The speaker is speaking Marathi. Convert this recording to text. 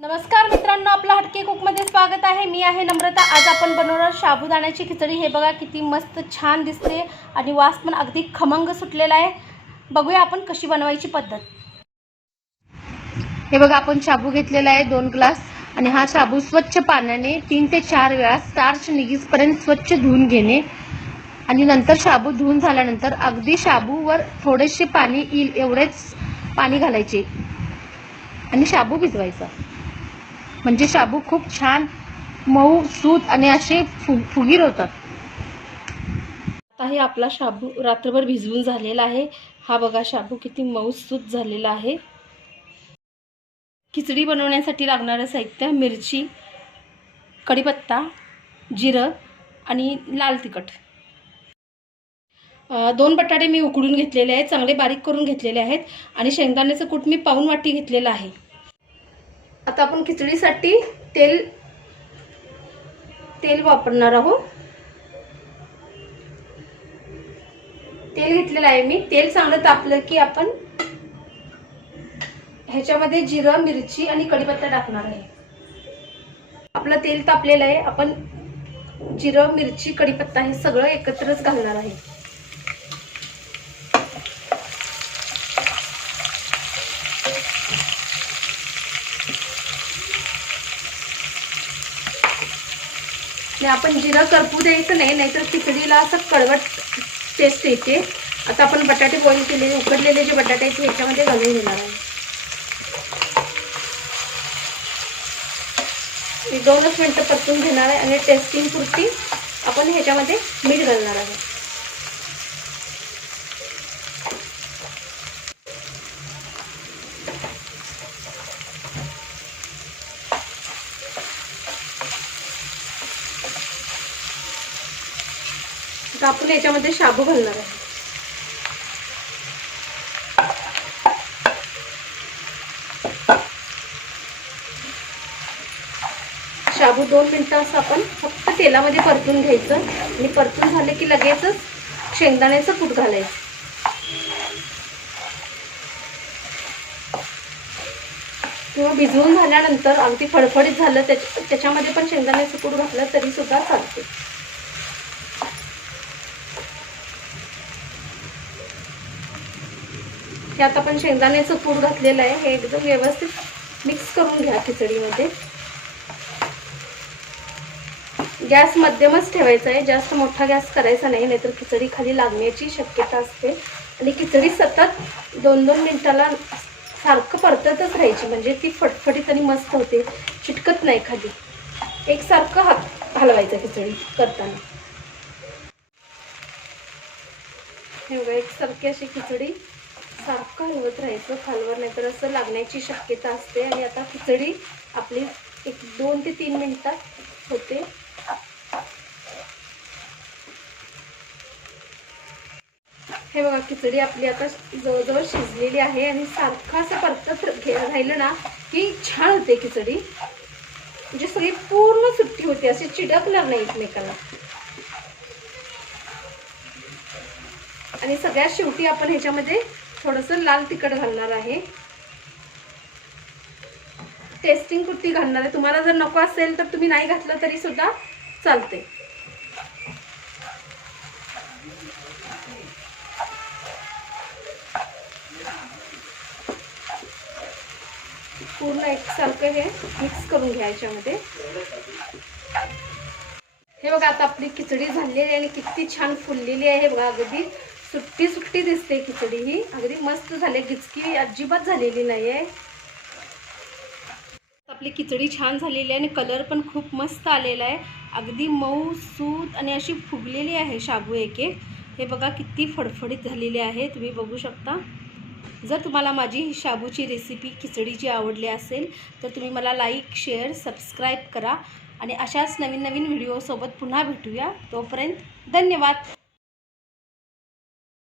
नमस्कार मित्रांनो, आपलं हटके कुकमध्ये स्वागत आहे। मी आहे नम्रता। आज आपण बनवणार साबुदाण्याची खिचडी। हे बघा किती मस्त छान दिसते आणि वास पण अगदी खमंग सुटलेला आहे। बघूया आपण कशी बनवायची पद्धत। हे बघा आपण शाबू घेतलेला आहे 2 ग्लास आणि हा शाबू स्वच्छ पाण्याने 3 ते 4 वेळा स्टार्च निघेपर्यंत स्वच्छ धुवून घेणे आणि नंतर शाबू धुवून झाल्यानंतर अगदी शाबूवर थोडेसे पाणी येईल एवढेच पाणी घालायचे आणि शाबू भिजवायचा, म्हणजे शाबू खूप छान मऊ सूत आणि असे फुगीर होतात। आता हे आपला शाबू रात्रभर भिजवून झालेला आहे। हा बघा शाबू किती मऊ सूत झालेला आहे। खिचडी बनवण्यासाठी लागणारे साहित्य: मिरची, कढीपत्ता, जिरं आणि लाल तिखट। 2 बटाटे मी उकडून घेतलेले आहेत, चांगले बारीक करून घेतलेले आहेत आणि शेंगदाण्याचं कूट मी पाऊण वाटी घेतलेलं आहे। आता आपण खिचडीसाठी तेल वापरणार आहोत। तेल घेतलेलं आहे मी। तेल चांगलं तापलं की आपण ह्याच्यामध्ये जिरं, मिरची आणि कढीपत्ता टाकणार आहे। आपलं तेल तापलेलं आहे। आपण जिरं, मिरची, कढीपत्ता हे सगळं एकत्रच घालणार आहे। आपण जिरं करपू द्यायचं नाही, नाहीतर खिचडीला असं कळवट टेस्ट येते। आता आपण बटाटे बॉईल केलेले उकडलेले जे बटाटे आहेत ह्याच्यामध्ये घालून घेणार आहे। 2 मिनिटं परतून घेणार आहे आणि टेस्टिंग पुरती आपण ह्याच्यामध्ये मीठ घालणार आहे। आता आपण याच्यामध्ये शाबू घालणार आहे। शाबू 2 मिनिटं असं आपण फक्त तेलामध्ये परतून घ्यायचं आणि परतून झाले की लगेचच शेंगदाण्याचं कूट घालायचं। किंवा भिजवून झाल्यानंतर अगदी फडफडीत झालं त्याच्यामध्ये पण शेंगदाण्याचं कूट घातलं तरी सुद्धा चालते। हे आता आपण शेंगदाण्याचं कूट घातलेलं आहे, हे एकदम व्यवस्थित मिक्स करून घ्या खिचडीमध्ये। गॅस मध्यमच ठेवायचा आहे, जास्त मोठा गॅस करायचा नाही, नाहीतर खिचडी खाली लागण्याची शक्यता असते। आणि खिचडी सतत 2-2 मिनिटाला सारखं परततच राहायची, म्हणजे ती फटफटीत आणि मस्त होते, चिटकत नाही खाली। एकसारखं हात हलवायचं खिचडी करताना। हे बघा एकसारखी अशी खिचडी सारखं हलवत राहायचं खालवर, नाहीतर असं लागण्याची शक्यता असते। आणि आता खिचडी आपली 2 ते 3 मिनिटात होते। हे बघा खिचडी आपली आता जवळजवळ शिजलेली आहे आणि सारखं असं परतत राहिलं ना की छान होते खिचडी, म्हणजे सगळी पूर्ण सुट्टी होते, अशी चिडकणार नाही एकमेकाला। आणि सगळ्यात शेवटी आपण ह्याच्यामध्ये थोडंसं लाल तिखट घालणार आहे, टेस्टिंग पुरती घालणार आहे। तुम्हाला जर नको असेल तर तुम्ही नाही घातलं तरी सुद्धा चालते। पूर्ण एकसारखं हे मिक्स करून घ्यायच्यामध्ये। हे बघा आता आपली खिचडी झालेली आहे आणि किती छान फुललेली आहे। बघा अगदी सुट्टी सुट्टी दिसते खिचडी, ही अगदी मस्त झाली, गिचकी अजिबात झालेली नाही आहे। आपली खिचडी छान झालेली आहे आणि कलर पण खूप मस्त आलेला आहे, अगदी मऊ सूत आणि अशी फुगलेली आहे शाबू एक एक। हे बघा किती फडफडीत झालेली आहे, तुम्ही बघू शकता। जर तुम्हाला माझी ही शाबूची रेसिपी खिचडीची आवडली असेल तर तुम्ही मला लाईक, शेअर, सबस्क्राईब करा आणि अशाच नवीन नवीन व्हिडिओसोबत पुन्हा भेटूया। तोपर्यंत धन्यवाद।